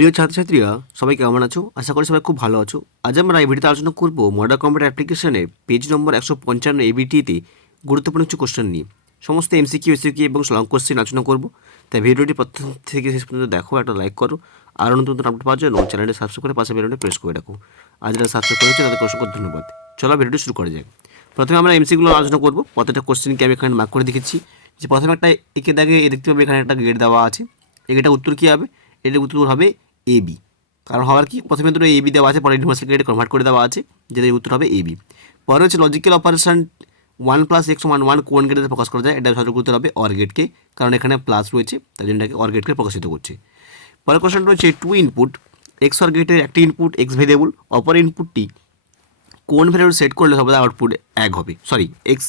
প্রিয় ছাত্রছাত্রীরা সবাই কেমন আছো? আশা করি সবাই খুব ভালো আছো। আজ আমরা এই ভিডিওতে আলোচনা করব মডার্ন কম্পিউটার অ্যাপ্লিকেশনের পেজ নম্বর 155 এবিটিতে গুরুত্বপূর্ণ কিছু কোশ্চেন নিয়ে। সমস্ত এমসিকিউ, এসিকিউ এবং লং কোশ্চেন আলোচনা করব। তাই ভিডিওটি প্রথম থেকে শেষ পর্যন্ত দেখো, একটা লাইক করো, আর নতুন নতুন আপডেট পাওয়ার জন্য চ্যানেলটি সাবস্ক্রাইব করে পাশে বেলটি প্রেস করে রাখো। আজ যারা সাবস্ক্রাইব করেছে তাদেরকে অসংখ্য ধন্যবাদ। চলো ভিডিওটি শুরু করা যাক। প্রথমে আমরা এমসিকিউগুলো আলোচনা করব। প্রত্যেকটা কোশ্চেনকে আমি এখানে মার্ক করে দেখেছি। যে প্রথমে একটা একে দাগে দেখতে পাবে এখানে একটা গেট দেওয়া আছে। এটার উত্তর কী হবে? এটার উত্তর হবে এবি। কারণ হওয়ার কি, প্রথমে দুটো এবি দেওয়া আছে, পরে ইউনিভার্সাল গ্রেডে কনভার্ট করে দেওয়া আছে, যেটার উত্তর হবে এবি। পরে হচ্ছে লজিক্যাল অপারেশন 1+x=1 কোন গেটে প্রকাশ করা যায়? এটা সঠিক উত্তর হবে অর গেটকে, কারণ এখানে প্লাস রয়েছে, তাই জন্য এটাকে অর গেটকে প্রকাশিত করছে। পরের কোশ্চেনটা হচ্ছে টু ইনপুট এক্স অর গেটের একটি ইনপুট এক্স ভেরিয়েবল, অপর ইনপুটটি কোন ভ্যালু সেট করলে সর্বদা আউটপুট এক হবে, সরি এক্স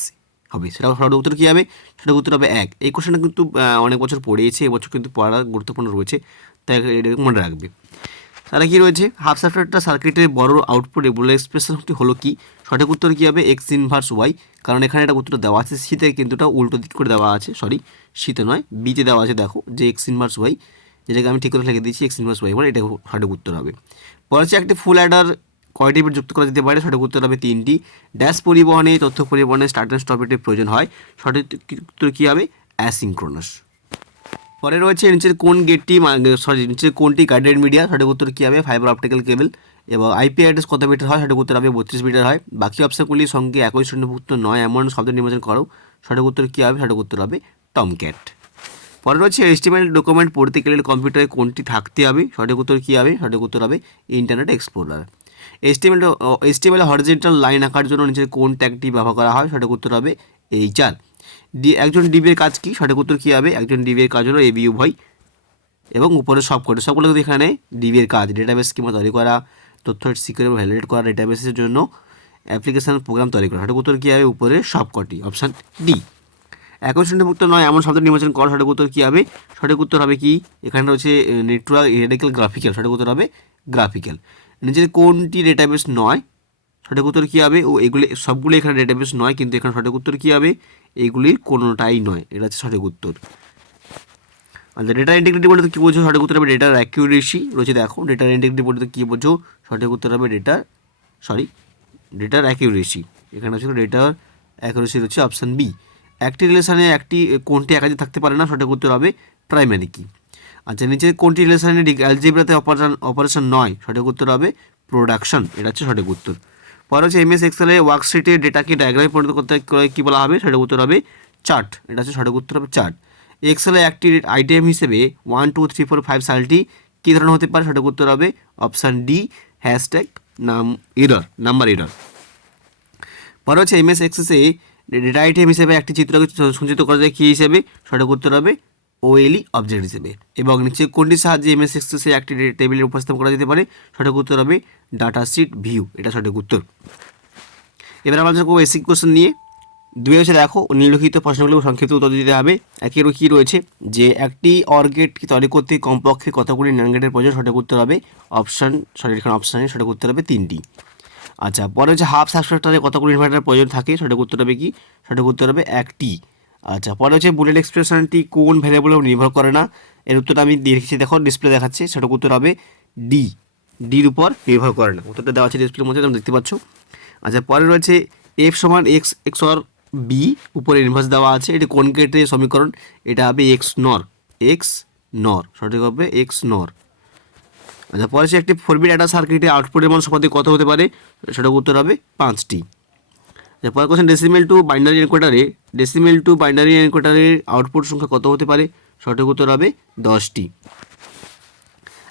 হবে, সেটা সঠিক উত্তর কী হবে? সঠিক উত্তর হবে এক। এই কোশ্চেনটা কিন্তু অনেক বছর পড়িয়েছে, এবছর কিন্তু পড়া গুরুত্বপূর্ণ রয়েছে, তাই এটা মনে রাখবে। তাহলে কী রয়েছে? হাফ সার্কিটের সার্কিটের বড় আউটপুট বলে এক্সপ্রেশনটি হলো কি? সঠিক উত্তর কী হবে? X inverse Y. কারণ এখানে একটা উত্তর দেওয়া আছে সিতে, কিন্তু এটা উল্টো দিক করে দেওয়া আছে, সরি সিতে নয় বিতে দেওয়া আছে। দেখো যে এক্স ইনভার্স ওয়াই, যেটাকে আমি ঠিক করে লিখে দিয়েছি এক্স ইনভার্স ওয়াই, বলে এটা সঠিক উত্তর হবে। পরে হচ্ছে একটি ফুল অ্যাডার কয়টি বিট যুক্ত করা যেতে পারে? সঠিক উত্তর হবে 3টি। ড্যাশ পরিবহনে তথ্য পরিবহনে স্টার্ট অ্যান্ড স্টপ বিটের প্রয়োজন হয়, সঠিক উত্তর কী হবে? অ্যাসিঙ্ক্রোনাস। পরে রয়েছে নিচের কোন গেটটি নিচের কোনটি গাইডেড মিডিয়া? সঠিক উত্তর কী হবে? ফাইবার অপটিক্যাল কেবল। এবং আইপি অ্যাড্রেস কত বিটের হয়? সঠিক উত্তর হবে 32 বিটের হয়। বাকি অপশনগুলির সঙ্গে একই শ্রেণীভুক্ত নয় এমন শব্দ নির্বাচন করো, সঠিক উত্তর কী হবে? সঠিক উত্তর হবে টমক্যাট। পরে রয়েছে এইচটিএমএল ডকুমেন্ট পড়তে গেলে কম্পিউটারে কোনটি থাকতে হবে? সঠিক উত্তর কী হবে? সঠিক উত্তর হবে internet explorer. HTML horizontal line আঁকার জন্য নিচের কোন ট্যাগটি ব্যবহার করা হয়? সঠিক উত্তর হবে এইচআর। একজন ডিবির কাজ কি? সঠিক উত্তর কী হবে? একজন ডিবির কাজ হলো এবি উভয় এবং উপরে সবগুলো কিন্তু এখানে ডিবির কাজ। ডেটাবেস স্কিমা তৈরি করা, তথ্য সিকিউর এবং ভ্যালিডেট করা, ডেটাবেসের জন্য অ্যাপ্লিকেশন প্রোগ্রাম তৈরি করা। সঠিক উত্তর কী হবে? উপরে সবকটি, অপশান ডি। একই শ্রেণীভুক্ত নয় এমন শব্দ নির্বাচন করা, সঠিক উত্তর কী হবে? সঠিক উত্তর হবে কি? এখানে রয়েছে নেটওয়ার্ক রেডিক্যাল গ্রাফিক্যাল, সঠিক উত্তর হবে গ্রাফিক্যাল। নিচের কোনটি ডেটাবেস নয়? সঠিক উত্তর কী হবে? ও এগুলি সবগুলো এখানে ডেটাবেস নয়, কিন্তু এখানে সঠিক উত্তর কী হবে? এগুলির কোনোটাই নয়, এটা হচ্ছে সঠিক উত্তর। আচ্ছা, ডেটা ইন্টিগ্রিটি বলতে কী বোঝো? সঠিক উত্তর হবে ডেটার অ্যাকিউরেসি রয়েছে। দেখো ডেটার ইন্টিগ্রিটি বলতে কী বোঝো? সঠিক উত্তর হবে ডেটার অ্যাকিউরেসি। এখানে ছিল ডেটার অ্যাকিউরেসি রয়েছে অপশান বি। একটি রিলেশনে কোনটি একাধিক থাকতে পারে না? সঠিক উত্তর হবে প্রাইমারি কি। আচ্ছা, নিচে কোনটি রিলেশনে অ্যালজেব্রাতে অপারেশন নয়? সঠিক উত্তর হবে প্রোডাকশন, এটা হচ্ছে সঠিক উত্তর। পরে হচ্ছে এমএস এক্সেলে ওয়ার্কশিটের ডেটাকে ডায়াগ্রামে পরিণত করতে কী বলা হবে? সঠিক উত্তর হবে চার্ট, এটা হচ্ছে সঠিক উত্তর হবে চার্ট। এক্সেলে একটি আইটেম হিসেবে 1 2 3 4 5 সালটি কী ধরনের হতে পারে? সঠিক উত্তর হবে option D, hashtag number error. পরে হচ্ছে এমএস এক্সেসে ডেটা আইটেম হিসেবে একটি চিত্রকে সঞ্চিত করা যায় কী হিসেবে? সঠিক উত্তর হবে ওএলই অবজেক্ট হিসেবে। এবং নিচে কোনটির সাহায্যে এমএস এক্সেসে একটি টেবিলের উপস্থাপন করা যেতে পারে? সঠিক উত্তর হবে ডাটা শিট ভিউ, এটা সঠিক উত্তর। এবার আমরা আলোচনা করবো বেসিক কোশ্চেন নিয়ে। দুই হচ্ছে দেখো নিম্নলিখিত প্রশ্নগুলো সংক্ষিপ্ত উত্তর দিতে হবে। একের কী রয়েছে? যে একটি অর গেটকে তৈরি করতে কমপক্ষে কতগুলি ন্যান্ড গেটের প্রয়োজন? সঠিক উত্তর হবে এখানে অপশানে সঠিক উত্তর হবে 3টি। আচ্ছা, পরে হচ্ছে হাফ সাবস্ট্রাক্টারে কতগুলি ইনভার্টারের প্রয়োজন থাকে? সঠিক উত্তর হবে কি? সঠিক উত্তর হবে 1টি। আচ্ছা, পরে হচ্ছে বুলিয়ান এক্সপ্রেশনটি কোন ভ্যারিয়েবলের উপর নির্ভর করে না? এর উত্তরটা আমি দেখছি, দেখো ডিসপ্লে দেখাচ্ছে, সঠিক উত্তর হবে ডির উপর নির্ভর করে না। উত্তরটা দেওয়া আছে ডিসপ্লের মধ্যে, তোমরা দেখতে পাচ্ছ। আচ্ছা, পরে রয়েছে এফ সমান এক্স অর বি, উপরে ইনভার্স দেওয়া আছে, এটি কোন গেটের সমীকরণ? এটা হবে এক্স নর, সঠিক হবে এক্স নর। আচ্ছা, পরে হচ্ছে একটি 4 বিট অ্যাডার সার্কিটে আউটপুটের মান সর্বাধিক কত হতে পারে? সঠিক উত্তর হবে 5টি। পরের কোশ্চেন ডেসিমেল টু বাইনারি এনকোডারের আউটপুট সংখ্যা কত হতে পারে? সঠিক উত্তর হবে 10টি।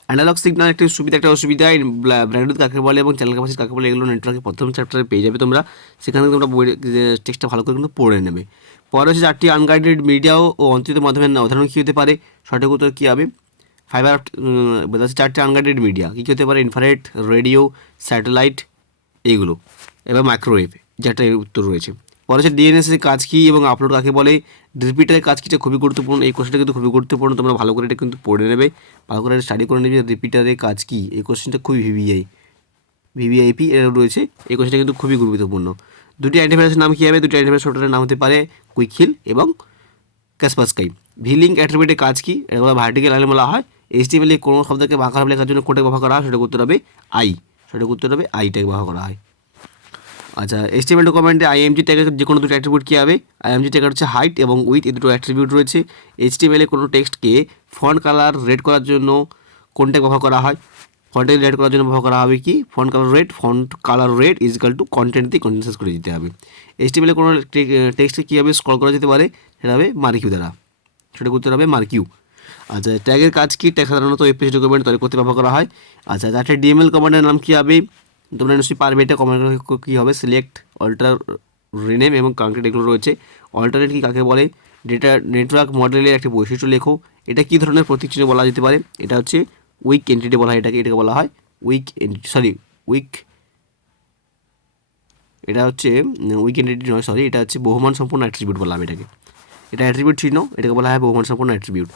অ্যানালগ সিগন্যাল একটি সুবিধা একটা অসুবিধা, ব্র্যান্ডউইথ কাকে বলে এবং চ্যানেল ক্যাপাসিটি কাকে বলে, এগুলো নেটওয়ার্কের প্রথম চ্যাপ্টারে পেয়ে যাবে তোমরা, সেখান থেকে তোমরা বই টেক্সটটা ভালো করে কিন্তু পড়ে নেবে। পরে হচ্ছে 4টি আনগাইডেড মিডিয়া ও অন্তরিত মাধ্যমে উদাহরণ কী হতে পারে? সঠিক উত্তর কী হবে? ফাইবার 4টি আনগাইডেড মিডিয়া কী হতে পারে? ইনফ্রারেড, রেডিও, স্যাটেলাইট, এইগুলো, এবার মাইক্রোওয়েভ, যেটা এর উত্তর রয়েছে। পরে হচ্ছে ডিএনএসের কাজ কী এবং আপলোড কাকে বলে? রিপিটারের কাজ কীটা খুবই গুরুত্বপূর্ণ, এই কোশ্চেনটা কিন্তু খুবই গুরুত্বপূর্ণ, তোমরা ভালো করে এটা কিন্তু পড়ে নেবে, ভালো করে স্টাডি করে নেবে। রিপিটারের কাজ কী, এই কোশ্চেনটা খুবই ভিভিআইপি এর রয়েছে, এই কোশ্চেনটা কিন্তু খুবই গুরুত্বপূর্ণ। দুটি অ্যান্টিভাইরাসের নাম কী হবে? দুটি অ্যান্টিভাইরাস সফটওয়্যারের নাম হতে পারে কুইকহিল এবং কাসপারস্কাই। ভিলিং অ্যাট্রিবিউটের কাজ কী? এটা ভার্টিক্যাল লাইন বলা হয়, HTML এ কোনো শব্দকে বাঁকাভাবে লেখার জন্য কোনটা ব্যবহার করা হয়, সেটা উত্তর হবে আই, সেটা উত্তর হবে আইটাকে ব্যবহার করা হয়। আচ্ছা, HTML ডকুমেন্টে IMG ট্যাগের যে কোনো দুটো অ্যাট্রিবিউট কী হবে? IMG ট্যাগের হচ্ছে হাইট এবং উইথ, এই দুটো অ্যাট্রিবিউট রয়েছে। HTML এ কোনো টেক্সটকে ফন্ট কালার রেড করার জন্য কোন ট্যাগ ব্যবহার করা হয়? ফন্টের রেড করার জন্য ব্যবহার করা হবে কি? Font colour red is equal to content দিয়ে কন্টেন্ট শেষ করে দিতে হবে। HTML এ কোনো টেক্সটকে কীভাবে স্ক্রল করা যেতে পারে? সেটা হবে মার্কিউ দ্বারা, সেটা উত্তর হবে মার্কিউ। আচ্ছা, ট্যাগের কাজ কি? ট্যাগ সাধারণত ওয়েব পেজ ডকুমেন্ট তৈরি করতে ব্যবহার করা হয়। আচ্ছা, একটা DML কমান্ডের নাম কী হবে? তোমরা নিশ্চয়ই পারবে এটা। কমান্ড কী হবে? সিলেক্ট, অল্টার, রিনেম এবং কাঙ্ক্রিট এগুলো রয়েছে। অল্টারনেট কি কাকে বলে? ডেটা নেটওয়ার্ক মডেলের একটি বৈশিষ্ট্য লেখো। এটা কী ধরনের প্রতীক চিহ্ন বলা যেতে পারে? এটা হচ্ছে উইক এন্টিটি বলা হয় এটাকে বলা হয় এটা হচ্ছে উইক এন্টিটি নয়, এটা হচ্ছে বহুমান সম্পূর্ণ অ্যাট্রিবিউট বলা হবে এটাকে। এটা অ্যাট্রিবিউট চিহ্ন, এটাকে বলা হয় বহুমান সম্পূর্ণ অ্যাট্রিবিউট।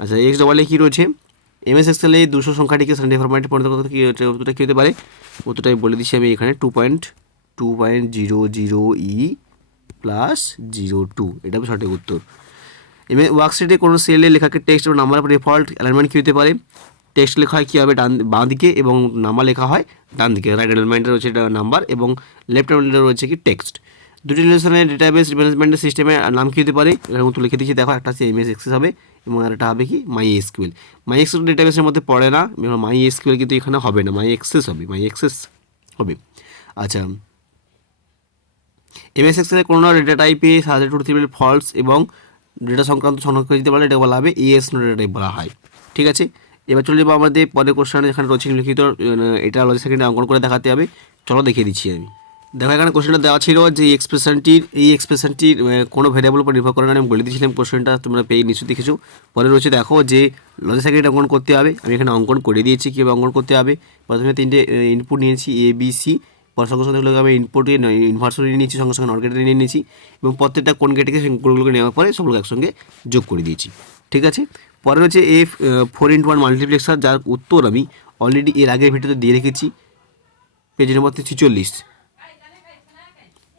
আচ্ছা, XEE কী রয়েছে? MS Excel-এ 200 সংখ্যাটিকে স্যান্ডার্ড ফরম্যাটে পরিণত করতে কী উত্তরটা কী হতে পারে? উত্তরটা আমি বলে দিচ্ছি আমি এখানে 2.00E+02, এটা হবে সঠিক উত্তর। ওয়ার্কশিটে কোনো সেলে লেখাকে টেক্সট এবং নাম্বার ডিফল্ট অ্যালাইনমেন্ট কী হতে পারে? টেক্সট লেখা হয় কী হবে? বাঁ দিকে এবং নাম্বার লেখা হয় ডান দিকে। রাইট অ্যালাইনমেন্টে রয়েছে নাম্বার এবং লেফট অ্যালাইনমেন্টে রয়েছে কি টেক্সট। দুটি রিলেশনের ডেটাবেস ম্যানেজমেন্টের সিস্টেমের নাম কী হতে পারে? এখানে উত্তর লিখে দিচ্ছি, দেখো। একটা হচ্ছে MS Access হবে এবং আরেকটা হবে কি MySQL। MySQL ডেটাবেসের মধ্যে পড়ে না, MySQL কিন্তু এখানে হবে না, MyAccess হবে। আচ্ছা, MS Excel এর কোনো ডেটা টাইপে সাজের টু টেবিল ফলস এবং ডেটা সংক্রান্ত সংরক্ষণ করে দিতে পারলে এটা বলা হবে ES ডেটা টাইপ বলা হয়। ঠিক আছে, এবার চলে যাবো আমাদের পরের কোশ্চেনে, যেখানে রয়েছে লিখিত। এটা লজিক সেকেন্ডে অঙ্কন করে দেখাতে হবে। চলো দেখিয়ে দিচ্ছি আমি। দেখো, এখানে কোশ্চেনটা দেওয়া ছিল যে এই এক্সপ্রেশনটির কোনো ভেরিয়েবল উপর নির্ভর করে না। আমি বলে দিয়েছিলাম কোশ্চেনটা, তোমরা পেয়ে নিশ্চয়ই দেখেছো। পরে রয়েছে দেখো যে লজিক সেকেন্ডে অঙ্কন করতে হবে। আমি এখানে অঙ্কন করে দিয়েছি কীভাবে অঙ্কন করতে হবে। প্রথমে 3টে ইনপুট নিয়েছি ABC, পর সঙ্গে সঙ্গে আমি ইনপুটে ইনভার্সন নিয়ে নিয়েছি, সঙ্গে সঙ্গে নট গেটে নিয়ে নিয়েছি এবং প্রত্যেকটা কোন গেটেকে কোনগুলোকে নেওয়ার পরে সবগুলো একসঙ্গে যোগ করে দিয়েছি। ঠিক আছে, পরে রয়েছে 4x1 মাল্টিপ্লেক্সার, যার উত্তর আমি অলরেডি এর আগের ভিডিওতে দিয়ে রেখেছি, পেজ নম্বর 46।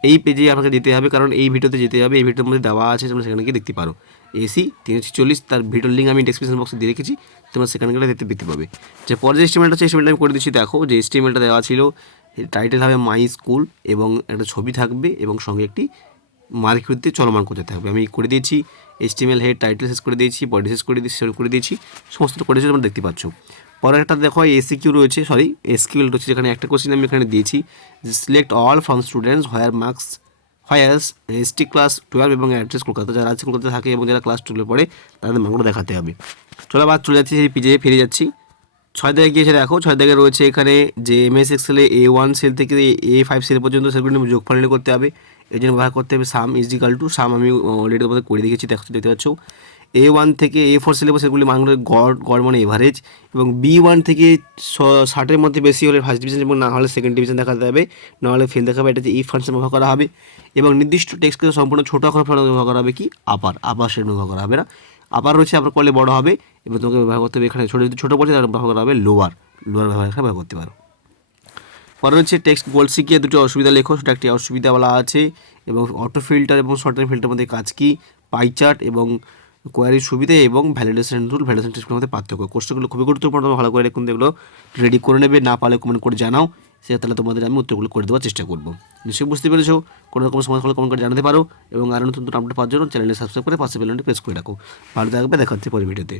এই পেজে আপনাকে যেতে হবে, কারণ এই ভিডিওতে যেতে হবে। এই ভিডিওর মধ্যে দেওয়া আছে, তোমরা সেখানে গিয়ে দেখতে পারো। AC 346, তার ভিডিওর লিঙ্ক আমি ডেসক্রিপশন বক্সে দিয়ে রেখেছি, তোমরা সেখানে গেলে দেখতে পাবে। যে পরে যে এস্টিমেটটা আছে, এস্টিমেটটা আমি করে দিচ্ছি। দেখো, যে এস্টিমেটটা দেওয়া ছিল, টাইটেল হবে মাই স্কুল এবং একটা ছবি থাকবে এবং সঙ্গে একটি মার্কিউতে চলমান করতে থাকবে। আমি করে দিয়েছি HTML হেড টাইটেল শেষ করে দিয়েছি, বডি শেষ করে দিয়েছি, সমস্তটা করে দিয়েছি, তোমরা দেখতে পাচ্ছ। পরে একটা দেখো SQL রয়েছে, SQL রয়েছে, যেখানে একটা কোশ্চেন আমি এখানে দিয়েছি, select all from students where ST class 12 এবং অ্যাড্রেস কলকাতা। যারা আছে কলকাতা থাকে এবং যারা ক্লাস 12 পড়ে তাদের মানগুলো দেখাতে হবে। চলো আবার চলে যাচ্ছি, সেই পেজে ফিরে যাচ্ছি। 6 দাগে গিয়েছে, দেখো 6 দাগে রয়েছে এখানে যে MS Excel A1 সেল থেকে A5 সেল পর্যন্ত সেলগুলো যোগফল নির্ণয় করতে হবে। এই জন্য ব্যবহার করতে হবে সাম ইজ ইকাল টু সাম। আমি অলরেডি তোমাদের করে দিয়েছি, দেখতে পাচ্ছ। A1 থেকে A4 সেলে সেগুলি মানগুলো গড় মানে এভারেজ, এবং B1 থেকে 60-এর মধ্যে বেশি হলে ফার্স্ট ডিভিশন এবং না হলে সেকেন্ড ডিভিশন দেখাতে হবে, না হলে ফেল দেখাবে। এটা ইফ ফাংশন ব্যবহার করা হবে এবং নির্দিষ্ট টেক্সটকে সম্পূর্ণ ছোটো অক্ষর ব্যবহার করা হবে কি আপার সেট ব্যবহার করা হবে না। আপার রয়েছে, আবার করলে বড় হবে এবং তোমাকে ব্যবহার করতে হবে। এখানে ছোটো বলছে তাহলে ব্যবহার করা হবে লোয়ার ব্যবহার করতে পারো। পরে রয়েছে টেক্সট গোল শিখিয়ে দুটো অসুবিধা লেখো, সেটা একটি অসুবিধা বলা আছে। এবং অটো ফিল্টার এবং শর্ট টাইম ফিল্টারের মধ্যে কাজ কি, পাই চার্ট এবং কোয়ারির সুবিধা এবং ভ্যালিডেশন টেস্টের মধ্যে পার্থক্য। কোশ্চেনগুলো খুবই গুরুত্বপূর্ণ, ভালো করে কিন্তু এগুলো রেডি করে নেবে। না পারলে কমেন্ট করে জানাও, সেটা তাহলে তোমাদের আমি উত্তরগুলো করে দেওয়ার চেষ্টা করবো। নিশ্চয়ই বুঝতে পেরেছো। কোনো রকম সমস্যা হলে কমেন্ট করে জানাতে পারো এবং আরও নতুন আপডেট পাওয়ার জন্য চ্যানেলটি সাবস্ক্রাইব করে পাশে বেল আইকনটি প্রেস করে রাখো। ভালো থাকবে, দেখা হচ্ছে পরের ভিডিওতে।